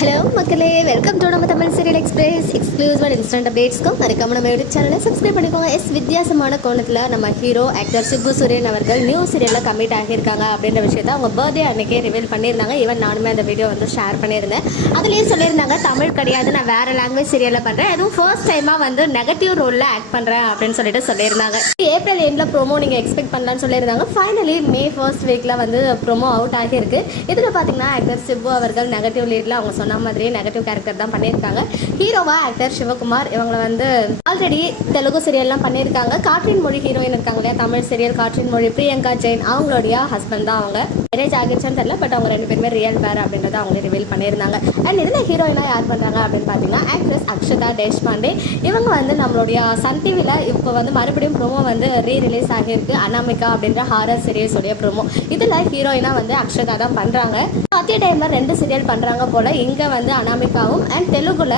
Hello மக்களே. Welcome to நம்ம Tamil serial express exclusive and instant அப்டேட்ஸ்க்கும் மறக்காம நம்ம யூடியூப் சேனலை சப்ஸ்கிரைப் பண்ணிக்கோங்க. எஸ் வித்தியாசமான கோணத்தில் நம்ம ஹீரோ ஆக்டர் சிப்பு சூரியன் அவர்கள் நியூ சீரியலில் கமிட் ஆகியிருக்காங்க அப்படின்ற விஷயத்த அவங்க பர்த்டே அன்றைக்கே ரிவீல் பண்ணியிருந்தாங்க. ஈவன் நானுமே அந்த வீடியோ வந்து ஷேர் பண்ணியிருந்தேன். அதுலேயும் சொல்லியிருந்தாங்க தமிழ் கிடையாது. நான் வேறு லாங்குவேஜ் சீரியலில் பண்ணுறேன் அதுவும் ஃபர்ஸ்ட் டைமாக வந்து நெகட்டிவ் ரோலில் ஆக்ட் பண்ணுறேன் அப்படின்னு சொல்லிட்டு சொல்லியிருந்தாங்க. ஏப்ரல் எண்டில் ப்ரோமோ நீங்கள் எக்ஸ்பெக்ட் பண்ணலான்னு சொல்லியிருந்தாங்க. ஃபைனலி மே ஃபர்ஸ்ட் வீக்கில் வந்து ப்ரோமோ அவுட் ஆகியிருக்கு. இதில் பார்த்தீங்கன்னா ஆக்டர் சிப்பு அவர்கள் நெகட்டிவ் லீடில் அவங்க சொன்ன மாதிரியே நெகட்டிவ் கேரக்டர் தான் பண்ணியிருக்காங்க. ஹீரோவா ஆக்டர் சிவகுமார் இவங்களை வந்து ஆல்ரெடி தெலுங்கு சீரியல்லாம் பண்ணியிருக்காங்க. காற்றின் மொழி ஹீரோயின் இருக்காங்க இல்லையா? தமிழ் சீரியல் காற்றின் மொழி பிரியங்கா ஜெயின் அவங்களுடைய ஹஸ்பண்ட் தான் அவங்க. மேரேஜ் ஆகிடுச்சான்னு தெரியல பட் அவங்க ரெண்டு பேருமே ரியல் பேர் அப்படின்றத அவங்களே ரிவீல் பண்ணியிருந்தாங்க. அண்ட் இருந்த ஹீரோயினாக யார் பண்ணுறாங்க அப்படின்னு பார்த்தீங்கன்னா ஆக்ட்ரஸ் அக்ஷதா தேஷ்பாண்டே. இவங்க வந்து நம்மளுடைய சன் டிவியில் இப்போ வந்து மறுபடியும் ப்ரோமோ வந்து ரீ ரிலீஸ் ஆகியிருக்கு. அனாமிகா அப்படின்ற ஹாரர் சீரியல்ஸோடைய ப்ரோமோ இதில் ஹீரோயினாக வந்து அக்ஷதா தான் பண்ணுறாங்க அதே டைமில் ரெண்டு சீரியல் பண்ணுறாங்க போல் இங்கே வந்து அனாமிகாவும் அண்ட் தெலுங்குல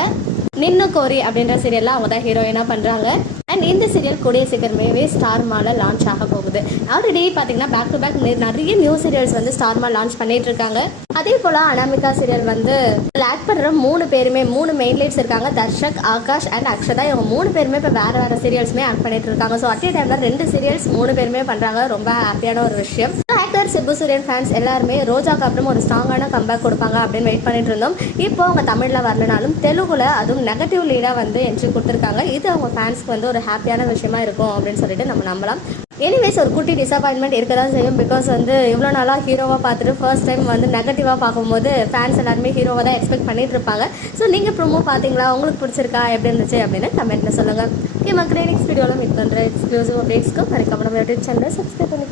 நின்னு கோரி அப்படின்ற சீரியலில் அவங்க தான் ஹீரோயினாக பண்ணுறாங்க அண்ட் இந்த சீரியல் கூடிய சீக்கிரமே ஸ்டார் மால லான்ச் ஆக போகுது. ஆல்ரெடி பார்த்தீங்கன்னா பேக் டு பேக் நிறைய நியூ சீரியல்ஸ் வந்து ஸ்டார் மால் லான்ச் பண்ணிட்டு இருக்காங்க. அதே போல் அனாமிகா சீரியல் வந்து ஆக்ட் பண்ணுற மூணு பேருமே மூணு மெயின் லீட்ஸ் இருக்காங்க. தர்ஷக் ஆகாஷ் அண்ட் அக்ஷதா. இவங்க மூணு பேருமே இப்போ வேறு வேறு சீரியல்ஸுமே ஆக்ட் பண்ணிட்டு இருக்காங்க. ஸோ அட் டைமில் ரெண்டு சீரியல்ஸ் மூணு பேருமே பண்ணுறாங்க ரொம்ப ஹாப்பியான ஒரு விஷயம். ஆக்டர் சிபு சூரியன் ஃபேன்ஸ் எல்லாருமே ரோஜாக்கு அப்புறம் ஒரு ஸ்ட்ராங்கான கம்பேக் கொடுப்பாங்க அப்படின்னு வெயிட் பண்ணிட்டு இருந்தோம். இப்போ அவங்க தமிழில் வரலனாலும் தெலுங்குல அதுவும் நெகட்டிவ் லீடாக வந்து என்ட்ரி கொடுத்துருக்காங்க. இது அவங்க ஃபேன்ஸ்க்கு வந்து ஒரு ஹாப்பியான விஷயமா இருக்கும் அப்படின்னு சொல்லிட்டு நம்ம நம்பலாம். எனிவேஸ் ஒரு குட்டி டிசப்பாயின்மெண்ட் இருக்க தான் செய்யும். பிகாஸ் வந்து இவ்வளோ நாளாக ஹீரோவாக பார்த்துட்டு ஃபர்ஸ்ட் டைம் வந்து நெகட்டிவாக பார்க்கும்போது ஃபேன்ஸ் எல்லாருமே ஹீரோவாக தான் எக்ஸ்பெக்ட் பண்ணிட்டு இருப்பாங்க. ஸோ நீங்கள் ப்ரோமோ பார்த்தீங்களா? உங்களுக்கு பிடிச்சிருக்கா? எப்படி இருந்துச்சு? அப்படின்னு கமெண்ட்டில் சொல்லுங்கள் ஓகே மக்களே நெக்ஸ்ட் வீடியோவில் மீட் பண்ணுற எக்ஸ்க்ளூசிவ் அப்டேட்ஸ்க்கு மறக்காம நம்ம யூடியூப் சேனலை சப்ஸ்கிரைப் பண்ணிக்கோ